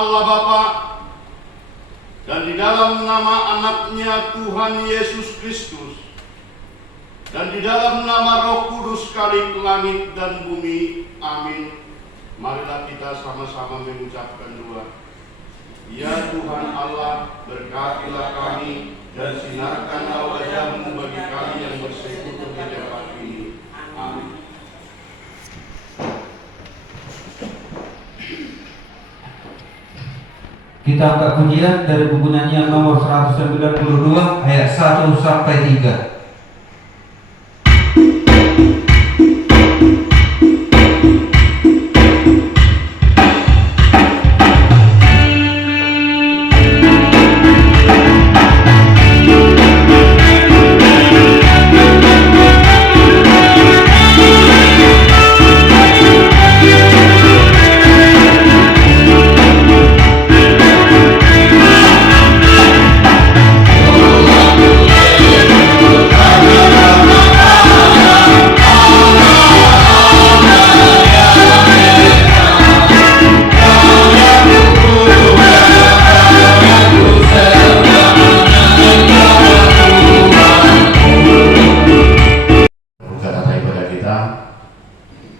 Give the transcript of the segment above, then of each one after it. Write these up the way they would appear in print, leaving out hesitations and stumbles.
Allah Bapa dan di dalam nama anaknya Tuhan Yesus Kristus dan di dalam nama Roh Kudus Khalik langit dan bumi. Amin. Marilah kita sama-sama mengucapkan doa. Ya Tuhan Allah, berkatilah kami dan sinarkanlah wajah-Mu bagi kami yang bersekutu di tempat ini. Amin. Kita angkat pujian dari buku nyanyian nomor 192 ayat 1 sampai 3.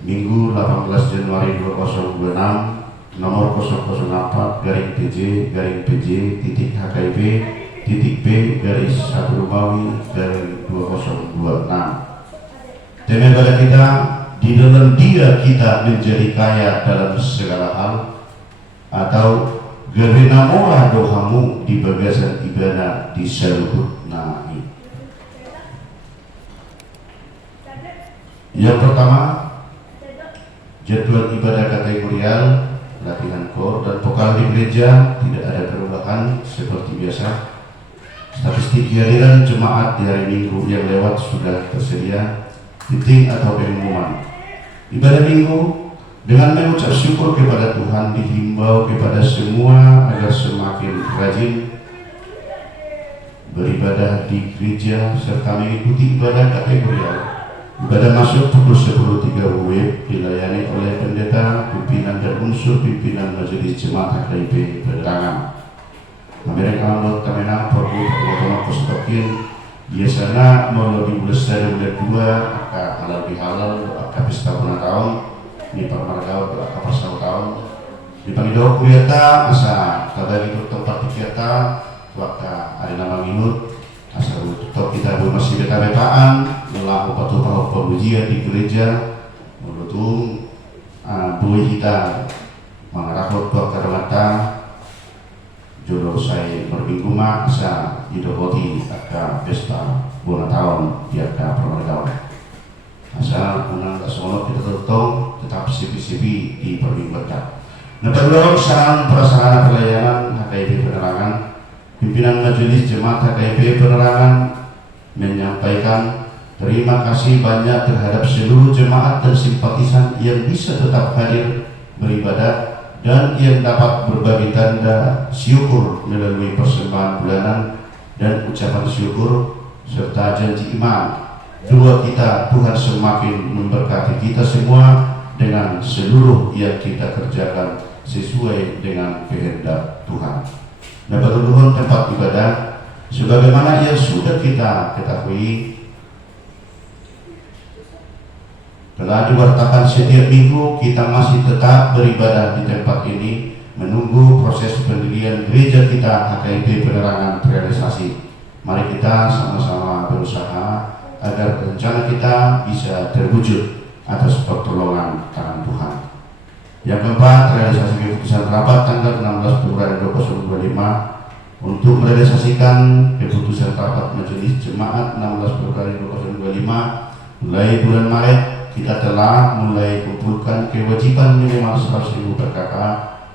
Minggu 18 Januari 2026 nomor 001-PJ-B-1 Romawi-2026. Tema ibadah kita, di dalam Dia kita menjadi kaya dalam segala hal, atau gerenamola dohamu di bagasan ibadah di seluruh nahi. Yang pertama, jadwal ibadah kategorial, latihan kor dan vokal di gereja tidak ada perubahan seperti biasa. Statistik kehadiran jemaat di hari Minggu yang lewat sudah tersedia, titik atau pengumuman. Ibadah Minggu dengan mengucap syukur kepada Tuhan dihimbau kepada semua agar semakin rajin beribadah di gereja serta mengikuti ibadah kategorial. Ibadah masuk pukul 10.30 WIB dilayani oleh pendeta, pimpinan dan unsur pimpinan majelis jemaat HKIP penerangan. Mereka menurut kamenang perlu permohonan kostokin biasanya melalui bulesari bulan 2 akan halal bihalal akan pesta ulang tahun di permargau akan pasal tahun di pangidau kuyata asa kada itu tempat dikata waktu hari nama minut asal untuk kita masih beta-betaan melakukan patuh pengujian di gereja menutung boleh kita mengarahkan ke mata jodoh saya berminggu masa idokoti akan pesta bulan tahun di akan permargau asal menang kesemua kita tetap sipi-sipi di perbincangan. Nah, kedua saran prasarana pelayanan HKIP penerangan, pimpinan majelis jemaat HKIP penerangan menyampaikan terima kasih banyak terhadap seluruh jemaat dan simpatisan yang bisa tetap hadir beribadah dan yang dapat berbagi tanda syukur melalui persembahan bulanan dan ucapan syukur serta janji iman. Doa kita Tuhan semakin memberkati kita semua dengan seluruh yang kita kerjakan sesuai dengan kehendak Tuhan. Dan berhubung tempat ibadah sebagaimana yang sudah kita ketahui telah diwartakan setiap minggu, kita masih tetap beribadah di tempat ini menunggu proses pendirian gereja kita HKIP penerangan terrealisasi. Mari kita sama-sama berusaha agar rencana kita bisa terwujud atas pertolongan tangan Tuhan. Yang keempat, realisasi keputusan rapat tanggal 16 Februari 2025 untuk merealisasikan keputusan rapat majelis jemaat 16 Februari 2025 mulai bulan Maret kita telah mulai kumpulkan kewajiban minimal 100.000 per kakak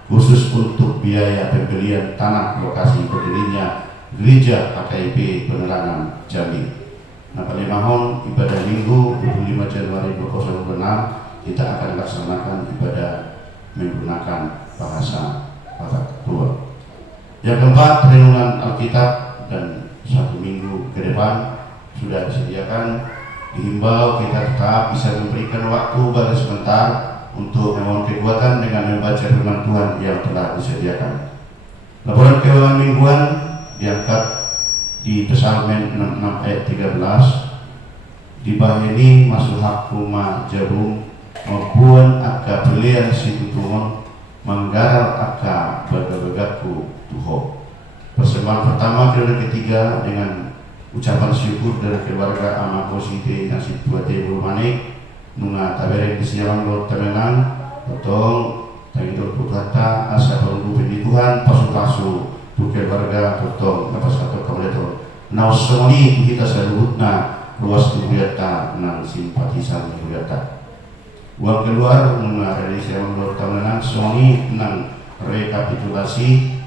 khusus untuk biaya pembelian tanah lokasi berdirinya gereja HKIP penerangan Jambi. Nah, pada mahon ibadah Minggu 25 Januari 2026 kita akan laksanakan ibadah menggunakan bahasa Batak Tua. Yang keempat, renungan Alkitab dan 1 minggu ke depan sudah disediakan. Dihimbau kita tetap bisa memberikan waktu pada sebentar untuk memohon kekuatan dengan membaca firman Tuhan yang telah disediakan. Laporan keuangan mingguan diangkat di Psalmen 66 ayat 13. Di bahini masuk hak rumah jarum maupun aka belian situ tumun menggarap aka bergagaku tuho. Persembahan pertama dan ketiga dengan ucapan syukur dari keluarga Amako Siti Nasib Buate Burmanik Nunga Tabereng di Sialang Lord Temenang Totong Tangidol Putata Asa Perunggu Pindi Tuhan Pasu-pasu Buke warga Totong Lepas Kato Kamleto Naus semoni kita seluruhnya luas kegiatan nang simpatisan kegiatan. Uang keluar mengenai Sialang Lord Temenang semoni nang rekapitulasi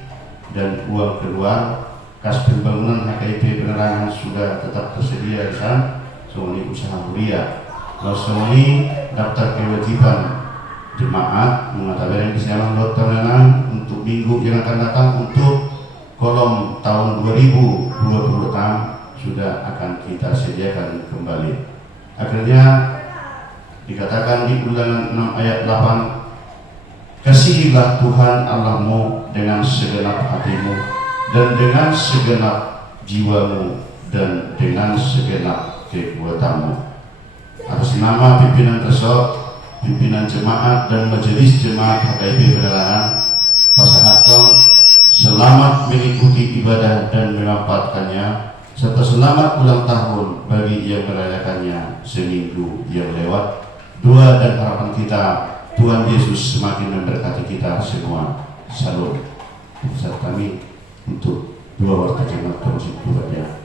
dan uang keluar kas pembangunan HKIP penerangan sudah tetap tersedia di sana. Semua ini usaha mulia. Lalu semua ini daftar kewajiban jemaat mengatakan di Sialang Lord Temenang untuk minggu yang akan datang untuk kolom tahun 2026 sudah akan kita sediakan kembali. Akhirnya dikatakan di Ulangan 6 ayat 8, kasihilah Tuhan Allahmu dengan segenap hatimu dan dengan segenap jiwamu dan dengan segenap kekuatanmu. Atas nama pimpinan resort, pimpinan jemaat dan majelis jemaat HKIP Penerangan, Pasahaton selamat mengikuti ibadah dan memanfaatkannya, serta selamat ulang tahun bagi yang merayakannya seminggu yang lewat. Doa dan harapan kita, Tuhan Yesus semakin memberkati kita semua. Salam. Saat kami untuk dua warta jemaat terus buatnya.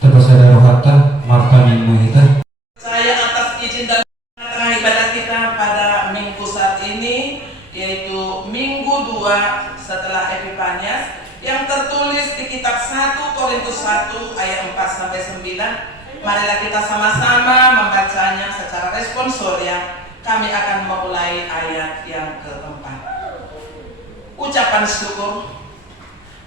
Terpesada rohata Marta Mingmuhita. Saya atas izin dan tengah ibadah kita pada minggu saat ini, yaitu minggu 2 setelah Epifanias, yang tertulis di kitab 1 Korintus 1 ayat 4-9. Marilah kita sama-sama membacanya secara responsoria. Kami akan memulai ayat yang keempat. Ucapan syukur.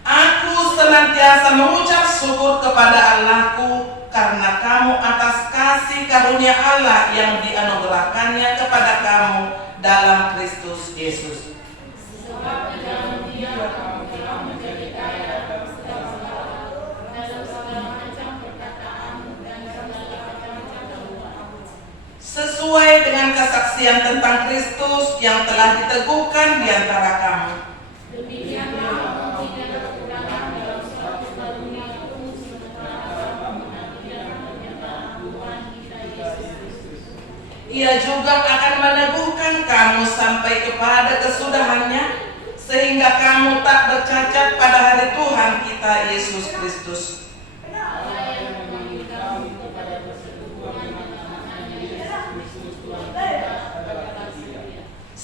Aku senantiasa mengucap syukur kepada Allahku karena kamu atas kasih karunia Allah yang dianugerahkannya kepada kamu dalam Kristus Yesus. Sebab di dalam Dia kamu telah menjadi kaya dalam segala macam perkataan dan segala macam keluhan. Sesuai dengan kesaksian tentang Kristus yang telah diteguhkan di antara kamu. Demikianlah kamu tidak kekurangan dalam suatu karunia pun sementara kamu menantikan penyertaan Tuhan kita Yesus Kristus. Ia juga akan meneguhkan kamu sampai kepada kesudahannya, sehingga kamu tak bercacat pada hari Tuhan kita Yesus Kristus.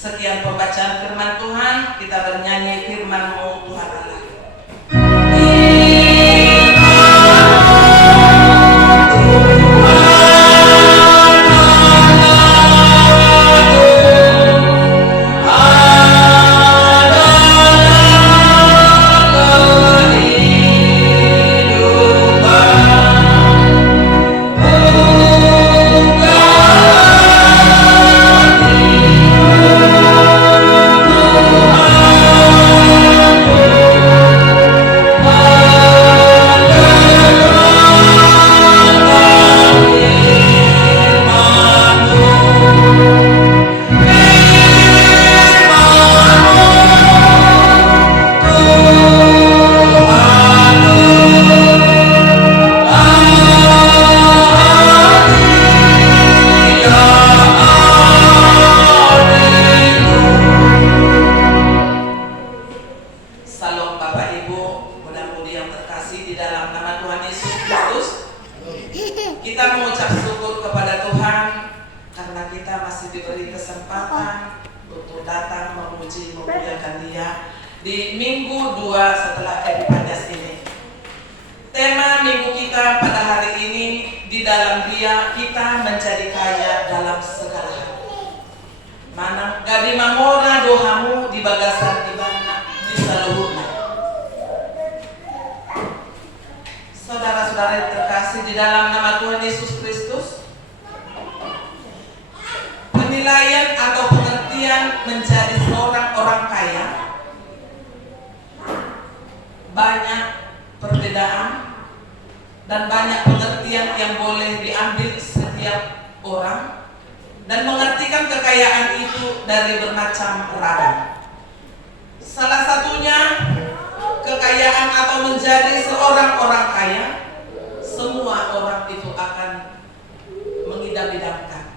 Sekian pembacaan firman Tuhan, kita bernyanyi firman-Mu Tuhan Allah. Di minggu 2 setelah Epifanias ini, tema minggu kita pada hari ini, di dalam Dia kita menjadi kaya dalam segala hal. Mana gadi mamora dohamu di bagasan ibana di seluruhnya. di dalam nama Tuhan Yesus Kristus. Penilaian atau pengertian menjadi seorang orang kaya banyak perbedaan dan banyak pengertian yang boleh diambil setiap orang, dan mengartikan kekayaan itu dari bermacam ragam. Salah satunya kekayaan atau menjadi seorang orang kaya, semua orang itu akan mengidam-idamkan.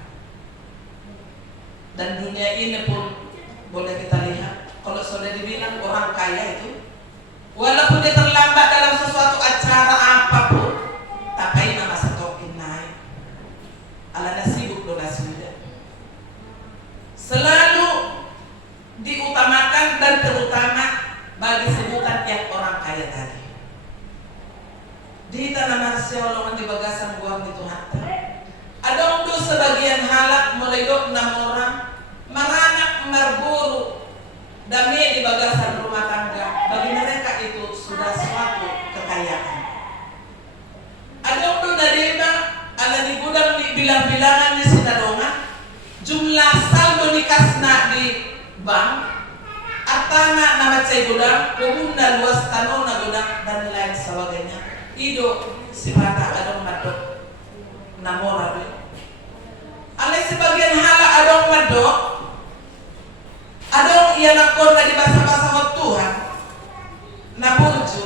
Dan dunia ini pun boleh kita lihat, kalau sudah dibilang orang kaya itu, walaupun dia terlambat dalam sesuatu acara apapun, tapi nama setokin naik. Alana sibuk doa sudah. Selalu diutamakan dan terutama bagi sebutan yang orang kaya tadi. Di tanah marsiolongan di bagasan buang di Tuhan. Ada untuk sebagian halak mulai dok 6 orang meranak merburu damai di bagasan rumah tangga. Bagi mereka itu sudah suatu kekayaan. Ada untuk dari ada di gudang di bilang-bilangan di Sinadonga, jumlah saldo nikasna di bank, atana nama cai gudang, kebunda luas tanona gudang dan lain sebagainya. Ido si mata adong madok namora be. Ale sebagian hala adong madok, adong ia nakor di bahasa-bahasa hot Tuhan, nabulju,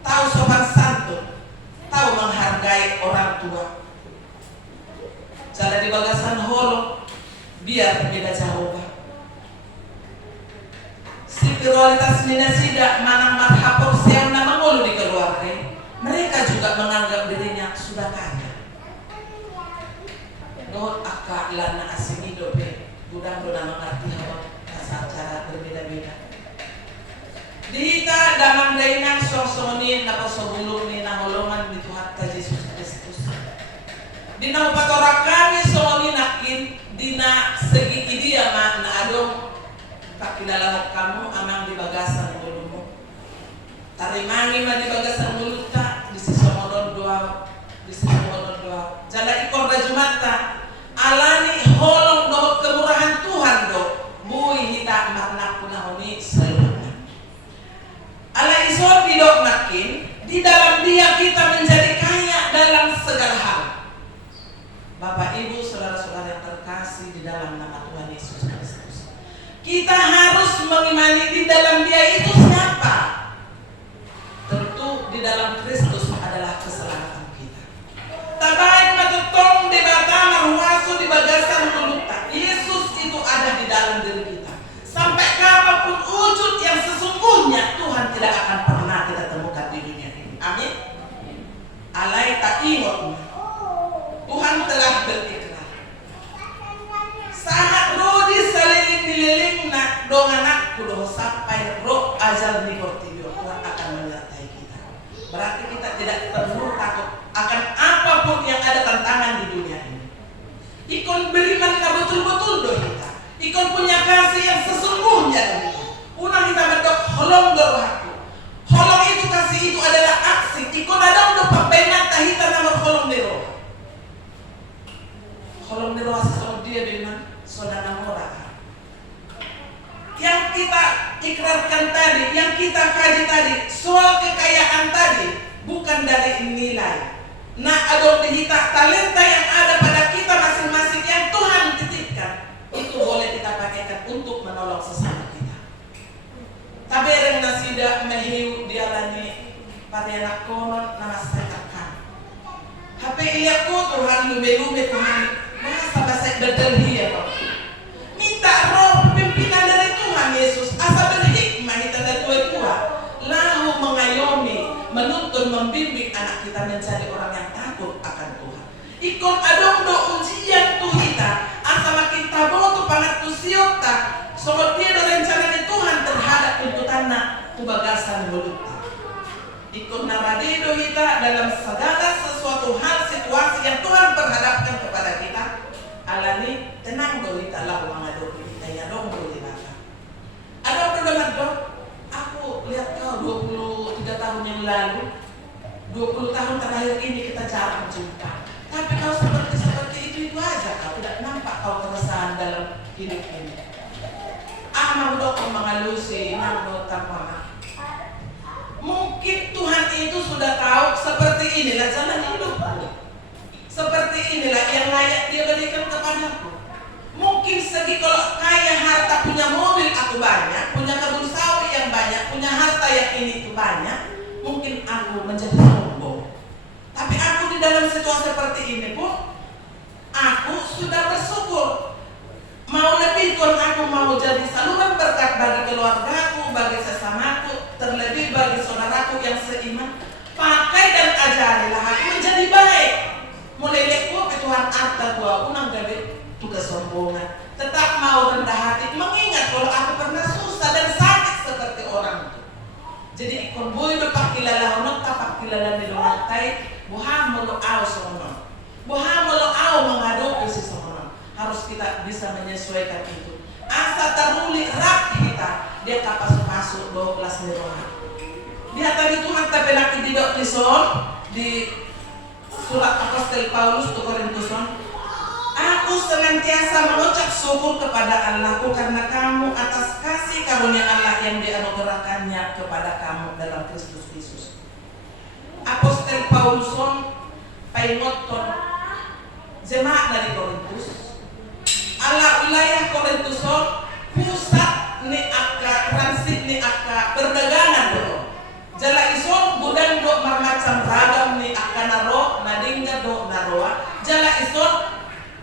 tahu sopan santun, tahu menghargai orang tua. Jalan di bagasan holo biar beda jauh. Spiritualitas minasida manang marhapor siang na mengulu di keluarga, mereka juga menganggap dirinya sudah kaya. Doh akak lana asing hidup budang dona mengerti hawa cara berbeda-beda. Dihita damang dainang song-songonin napa sobulung ni nangolongan di Tuhan Yesus Kristus. Dina upatora kami songonin nakin dina segi idia ma na adong kakilala kamu amang di bagasan bulumu. Tarimangi ma di bagasan bulu ta di sisi modon doa, di sisi modon doa. Jala ikor rajumata alani holong doh kemurahan Tuhan do bui hita marnak punahoni seluruhnya. Ala isor bidok makin di dalam dia kita menjadi kaya dalam segala hal. Bapak Ibu saudara-saudara yang terkasih di dalam nama Tuhan Yesus Kristus, kita harus mengimani di dalam dia itu siapa. Tentu di dalam Kristus adalah keselamatan kita. Tabain matutong di batang ruasu di bagasan muluta. Yesus itu ada di dalam diri kita. Sampai kapanpun wujud yang sesungguhnya Tuhan tidak akan pernah kita temukan di dunia ini. Amin. Alai tak ingat Tuhan telah berikrar. Saat roh diseliling nak dong anakku doh sampai roh ajal nikortibio, Tuhan akan menyertai kita. Berarti kita tidak perlu takut akan apapun yang ada tantangan di dunia ini. Ikon beriman kita betul-betul doh kita. Ikon punya kasih yang sesungguhnya doh kita. Unang kita berdok holong doh aku. Holong itu kasih itu adalah aksi. Ikon ada doh papenat tahita nama holong dero. Holong dero asal dia dengan saudara mora. Yang kita ikrarkan tadi, yang kita kaji tadi, soal kekayaan tadi bukan dari nilai. Nah, adon dihita talenta yang ada pada kita masing-masing yang Tuhan titipkan, itu boleh kita pakaikan untuk menolong sesama kita. Tabereng nasida mehiu dialani pada anak konon nama sekakan. HP iliaku Tuhan lume-lume Tuhan masa bahasa berdelhi ya Pak. Minta roh pimpinan dari Tuhan Yesus asa berhikmah kita dari Tuhan lalu mengayomi, menuntun, membimbing anak kita menjadi orang yang takut akan Tuhan. Ikon adong do ujian tu kita asa makin tabo tu pangat tu siota sobat dia do rencana Tuhan terhadap tuntutanna tu bagasan mulutnya. Ikon naradido kita dalam segala sesuatu hal situasi yang Tuhan perhadapkan kepada kita. Alani tenang do kita lah mangado kita ya dong do kita. Ada dalam dong aku lihat kau 23 tahun yang lalu 20 20 tahun terakhir ini kita jarang jumpa. Tapi kau seperti itu aja, kau tidak nampak kau keresahan dalam hidup ini. Mau kau mengalusi, mau tanpa. Mungkin Tuhan itu sudah tahu seperti inilah jalan hidupku. Seperti inilah yang layak Dia berikan kepadaku. Mungkin segi kalau kaya harta, punya mobil aku banyak, punya kebun sawit yang banyak, punya harta yang ini itu banyak, mungkin aku menjadi sombong. Tapi aku di dalam situasi seperti ini pun, aku sudah bersyukur. Mau lebih Tuhan, aku mau jadi saluran berkat bagi keluargaku, bagi sesamaku, terlebih bagi saudaraku yang seiman. Pakai dan ajarilah aku menjadi baik. Mulai lekku Tuhan arta aku nang gabe tu kesombongan. Tetap mau rendah hati, mengingat kalau aku pernah susah dan sakit seperti orang itu. Jadi ikon boy lepak kilala honok tapak kilala di lantai, buhan melo au sono. Buhan melo au menghadapi si sono. Harus kita bisa menyesuaikan itu. Asa teruli rak kita, dia kapas masuk 12 neroha. Dia tadi Tuhan tapi nak tidak lison di surat Apostel Paulus ke Korintuson. Aku senantiasa mengucap syukur kepada Allahku karena kamu atas kasih karunia Allah yang dianugerahkannya kepada kamu dalam Kristus Yesus. Apostel Pauluson paingoton jemaat dari Korintus. Allah wilayah Korintuson pusat ni akka transit ni akka perdagangan dulu. Jala ison budan do macam ragam ni akka naro nadingga do naroa. Jala ison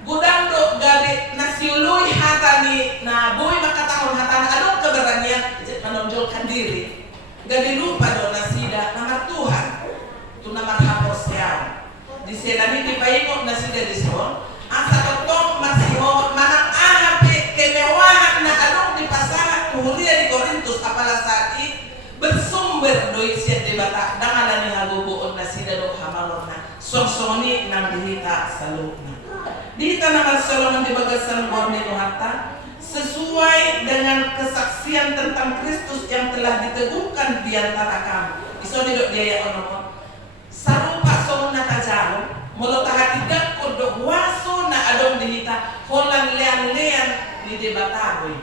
budan do gabi nasiului hatani na boy makatahon hatana adong keberanian menonjolkan diri. Gabi lupa do nasida nama Tuhan. Tu nama hapos siang. Di selani di paikok nasida di son. Asa totong masihon manang ahape kemewahan na adong di pasangan kuhulia di Korintus apalah saat ini bersumber doi siat di bata dangalan ni hagubuon na sida do hamalona songsoni nang dihita salukna dihita naman Solomon di bagasan borne nuhata sesuai dengan kesaksian tentang Kristus yang telah diteguhkan di antara kamu. Isoni dok dia ya onomon sarupa somuna tajalo mulut hatidak kodok waso na adong dihita holan lean-lean di debatagoy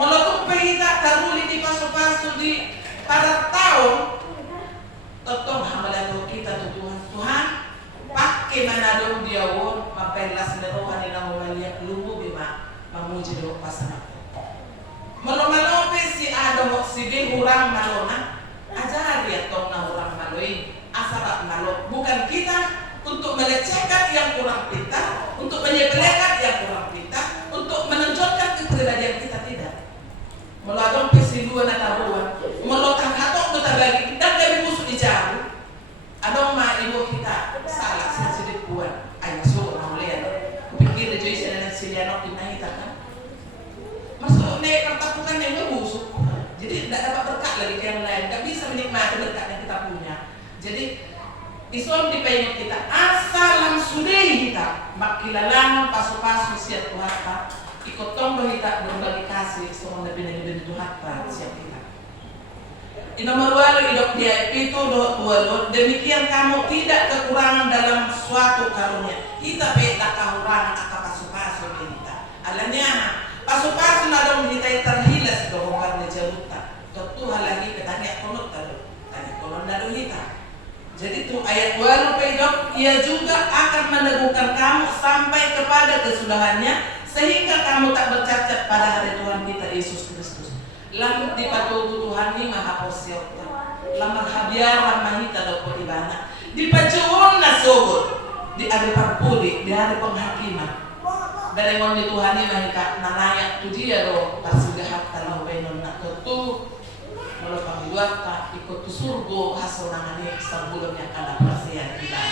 mulut pehita taruli di paso-paso di pada tahun totong hamalan kita Tuhan pakai mana dong dia won mapelas nerohan ina maliak lubu bima mamuji do pasangan malomalope si ado si be hurang malona ajar ya tong na hurang maloi asal malo bukan kita untuk melecehkan yang kurang pintar, untuk menyepelekan yang kurang pintar, untuk menonjolkan kepribadian kita tidak. Meladong pesiluan atahuan, melotang hatok kita bagi dan dari musuh dijauh. Adong ma ibu kita salah sedikit buat. Ayo masuk mau lihat. Kupikir jadi saya silianok dinahita kan. Masuk nek pertapukan yang musuh. Jadi tidak dapat berkat lagi ke yang lain. Tidak bisa menikmati berkat yang kita punya. Jadi ison di pengen kita asal sudah kita makilalang pasu-pasu siap Tuhan ikut tombol kita berbagi kasih semua lebih Tuhan siap kita. Nomor 2 hidup dia itu dua demikian kamu tidak kekurangan dalam suatu karunia. Kita tak kekurangan akan pasu-pasu kita. Alanya pasu-pasu nadong kita terhilas dohongan jaruta. Tuhan lagi ketanya konot tadi. Tanya kolon nadong kita. Jadi itu ayat 2 pedok, ia juga akan meneguhkan kamu sampai kepada kesudahannya sehingga kamu tak bercacat pada hari Tuhan kita Yesus Kristus. Lam dipatuhi Tuhan ni maha posiota. Lam habiara mahita doko ibana. Dipacuon na sobot di hari parpuli, di hari penghakiman. Dari ngon di Tuhan ni mahita nalayak tu dia do pasugahat talau benon na tutu. Kalau kami buat tak ikut surga hasil nangani sebelum yang ada persian kita.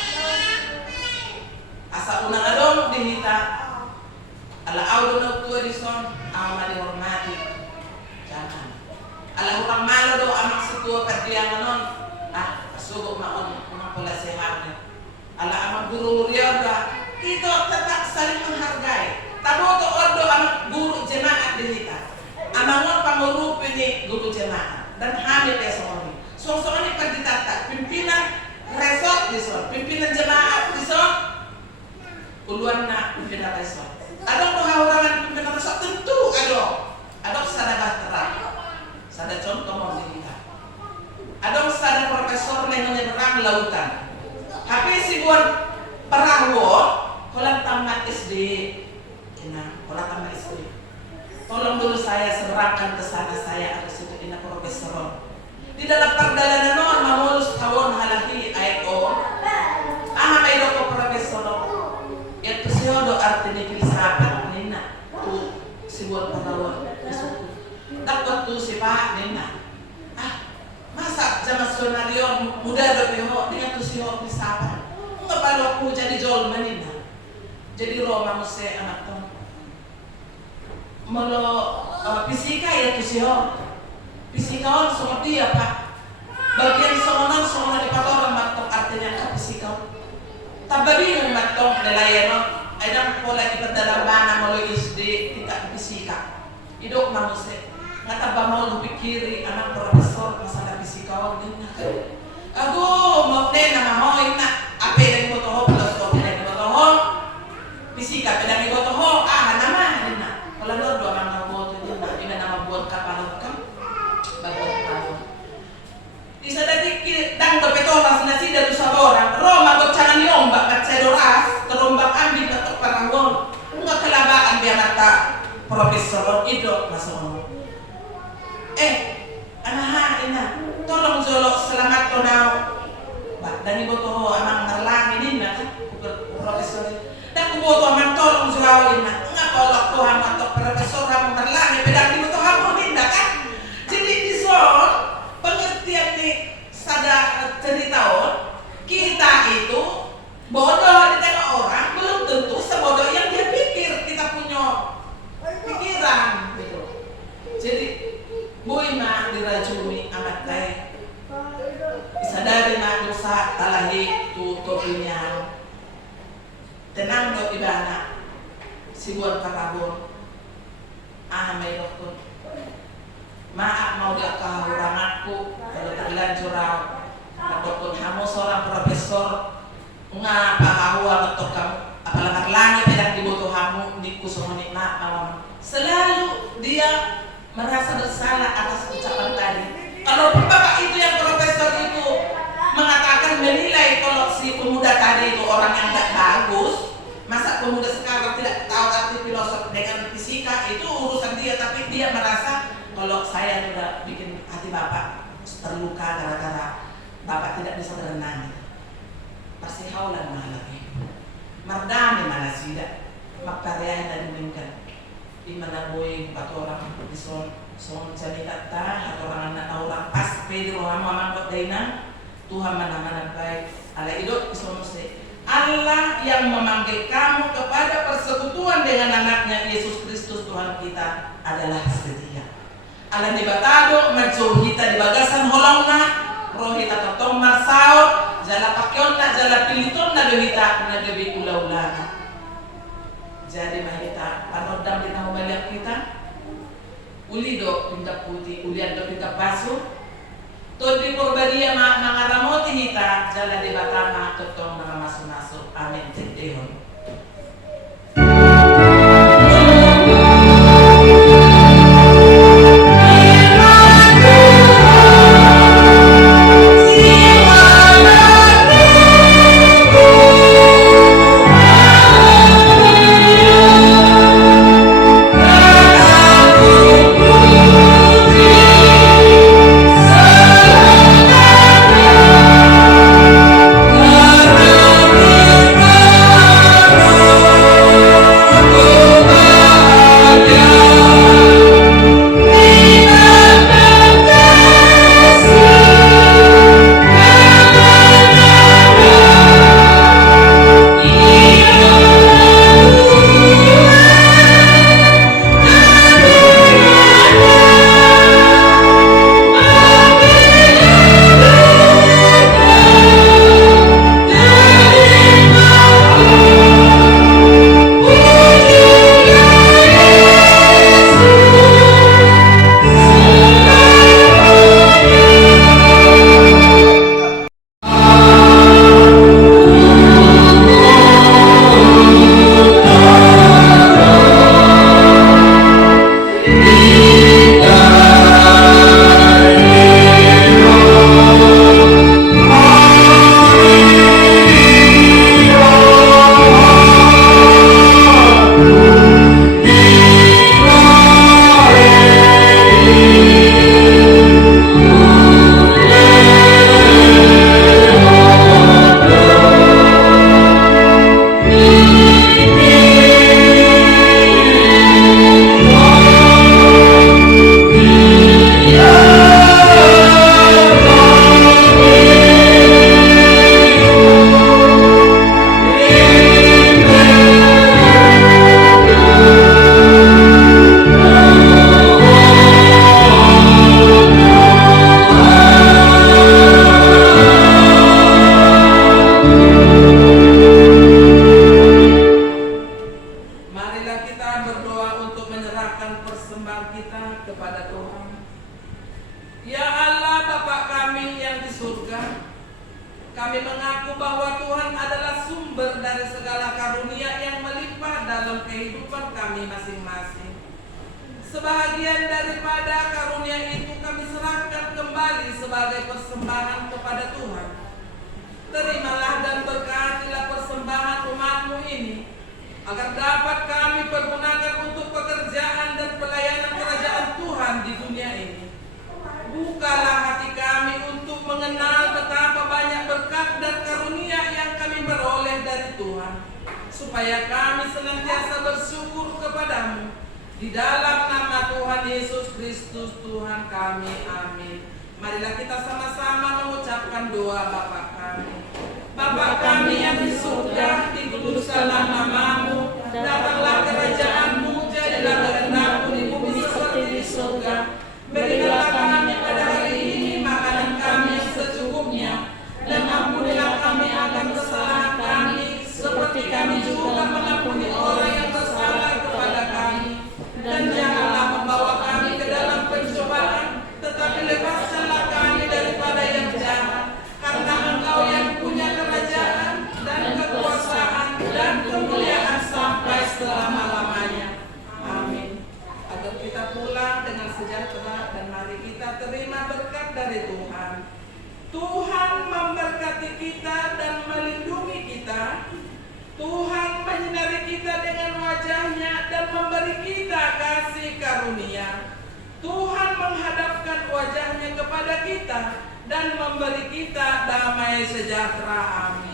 Asa unang adong dihita ala audo tua dison ama dihormati jangan ala hurang malo do amak setua perdiangan non subuh maon pula sehatnya ala amak guru rioda kita tetap saling menghargai tabo to ordo amak guru jemaat dihita amangon pangurus ini guru jemaat dan hamil ya soalnya. Soalnya kan ditata pimpinan resort dison, pimpinan jemaat dison, uluan na pimpinan resort. Adong pengawaran pimpinan resort tentu adong sada bahtera, sada contoh mau dilihat. Adong sada profesor yang menyeberang lautan. Tapi si buat perahu, kolam tamat SD, kolam tamat SD. Tolong dulu saya seberangkan ke sana, saya ada situ ina profesor. Di dalam perjalanan norma mulus tahun halahi ayo. May doko profesor. Ya tu siodo artinya filsafat nina. Tu si buat perahu. Dapat tu si Pak nina. Masa zaman skenario muda do peho dengan tu sio filsafat. Enggak perlu aku jadi jol manina. Jadi Roma muse anak tu. Melo fisika ya tu sio. Fisika on seperti ya Pak. Bagian songonan di patoran matok artinya ka fisika. Tababi ng matok nelayano. Aidang pola di perdalam bana melo SD tingkat fisika. Idok mamuse. Ngataba mau pikiri anak profesor masalah fisika on din na. Ago mo na mo ina ape den mo to filosofi den mo to fisika pedang mo to nama din na. Kalau lo dua orang buat itu nak ina nama buat kapal kam bagus tahu. Di sana dikit dang bepetolas nasi dari saborang Roma gocangan yombak kat sedoras terombak ambil atau paranggon enggak kelabaan biar mata profesor itu masuk. Anaha ina tolong jolok selamat tonau. Bak dani botoho amang ngerlang ini nak profesor. Dan kuboto amang tolong jolok ina. Tolak Tuhan atau profesor kamu terlangi pedang di butuh kamu tidak kan? Jadi di son pengertian nih sadar cerita kita itu bodoh di tengah orang belum tentu sebodoh yang dia pikir. Kita punya pikiran gitu. Jadi buima diracuni amat teh disadari nak dosa talahi tutupinya tenang do ibana si buat kakabur may dokter maaf mau dia kehuranganku kalau terlanjur dokter kamu seorang profesor ngapa kahua betul kamu apalagi langit yang dibutuh kamu di kusumuni malam selalu dia merasa bersalah atas ucapan tadi. Kalau bapak itu yang profesor itu mengatakan menilai kalau si pemuda tadi itu orang yang tidak bagus. Masa pemuda sekarang tidak tahu arti filosofi dengan fisika itu urusan dia, tapi dia merasa kalau saya sudah bikin hati bapak terluka gara-gara bapak tidak bisa berenang. Pasti haulan lagi. Mardani mana sida, makkarya dan mungkin di mana boy empat orang di son jadi kata atau orang anak orang pas pedi roham mamang daina Tuhan mana baik ala idot isomose. Allah yang memanggil kamu kepada persekutuan dengan anaknya Yesus Kristus Tuhan kita adalah setia. Allah di batado majo kita di bagasan holongna roh kita totong masao jala pakionna jala piliton na kita na gabi ula-ulana. Jadi mahita panodam di tahu balik kita uli do pinta putih ulian do pinta baso Todi purbadia mangaramoti hita jala di batana totong na masuk-masuk. Amin. Tedehon. surga. Kami mengaku bahwa Tuhan adalah sumber dari segala karunia yang melimpah dalam kehidupan kami masing-masing. Sebahagian daripada karunia itu kami serahkan kembali sebagai persembahan kepada Tuhan. Terimalah dan berkatilah persembahan umat-Mu ini, agar dapat kami pergunakan untuk pekerjaan dan pelayanan kerajaan Tuhan di dunia ini. Bukalah hati kami untuk mengenal betapa banyak berkat dan karunia yang kami beroleh dari Tuhan, supaya kami senantiasa bersyukur kepadamu. Di dalam nama Tuhan Yesus Kristus Tuhan kami, amin. Marilah kita sama-sama mengucapkan doa Bapa kami. Bapa kami yang di surga, dikuduskanlah namamu, datanglah kerajaanmu, jadilah kehendakmu di bumi seperti di surga. Berilah kami pada hari ini makanan kami yang secukupnya, dan ampunilah kami akan kesalahan kami, seperti kami juga mengampuni orang yang bersalah kepada kami. Dan janganlah membawa kami ke dalam pencobaan, tetapi lepaskanlah kami daripada yang jahat, karena Engkau yang punya kerajaan dan kekuasaan dan kemuliaan sampai selama-lamanya. Amin. Agar kita pulang dengan sejahtera dan mari kita terima berkat dari Tuhan. Tuhan memberkati kita dan melindungi kita. Tuhan menyinari kita dengan wajah-Nya dan memberi kita kasih karunia. Tuhan menghadapkan wajah-Nya kepada kita dan memberi kita damai sejahtera. Amin.